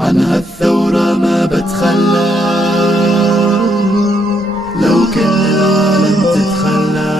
عنها الثورة ما بتخلى، لو كل العالم تتخلى.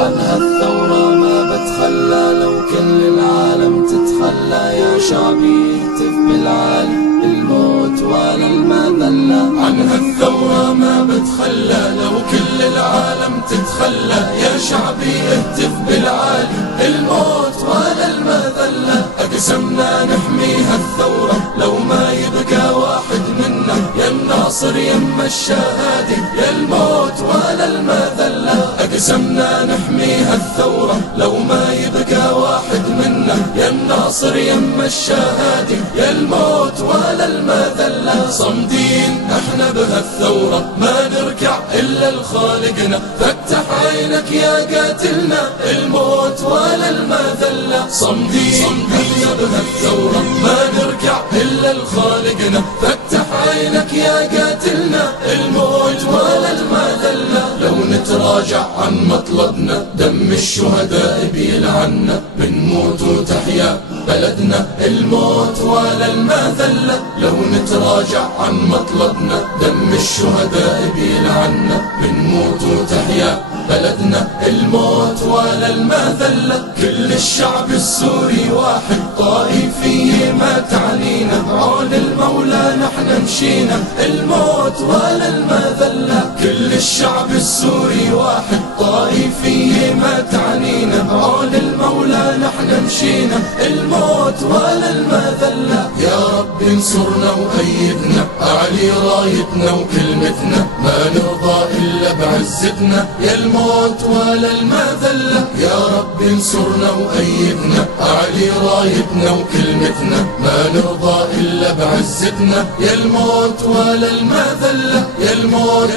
عنها الثورة ما بتخلى، لو كل العالم تتخلى. يا شعبي اهتف بالعالي، الموت ولا المذلة. عنها الثورة ما بتخلى، لو كل العالم تتخلى. يا شعبي اهتف بالعالي، الموت ولا المذلة. أقسمنا نحميها الثورة، لو ما يبقى واحد منا. يا الناصر يما الشهادي، يا الموت ولا المذلة. أقسمنا نحميها الثورة، لو ما يبقى واحد منا. يا الناصر يما الشهادي، يا الموت ولا المذلة. صمدين احنا بها الثورة، ما نركع إلا لخالقنا. فتح عينك يا قاتلنا، الموت ولا المذلة. صمدين احنا بها الثورة، ما نركع إلا لخالقنا. فتح عينك يا قاتلنا، الموت ولا المذلة. لو نتراجع عن مطلبنا، دم الشهداء بيلعنا. بنموت وتحيا بلدنا، الموت ولا المذلة. لو نتراجع عن مطلبنا، دم الشهداء بيلعنا. بنموت وتحيا بلدنا، الموت ولا المذلة. كل الشعب السوري واحد، طائفية ما تعنينا. عون المولى نحن مشينا، الموت ولا المذلة. كل الشعب السوري واحد، طائفية ما تعنينا. عون المولى نحن مشينا، الموت ولا المذلة. يا رب انصرنا وأيدنا، أعلي رايتنا وكلمتنا. ما نرضى إلا بعزتنا، يا الموت ولا المذلة. يا رب انصرنا وأيدنا، أعلي رايتنا وكلمتنا. ما نرضى إلا بعزتنا، يا الموت ولا المذلة. يا الموت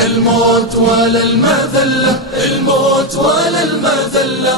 يا الموت ولا المذلة، الموت ولا المذلة.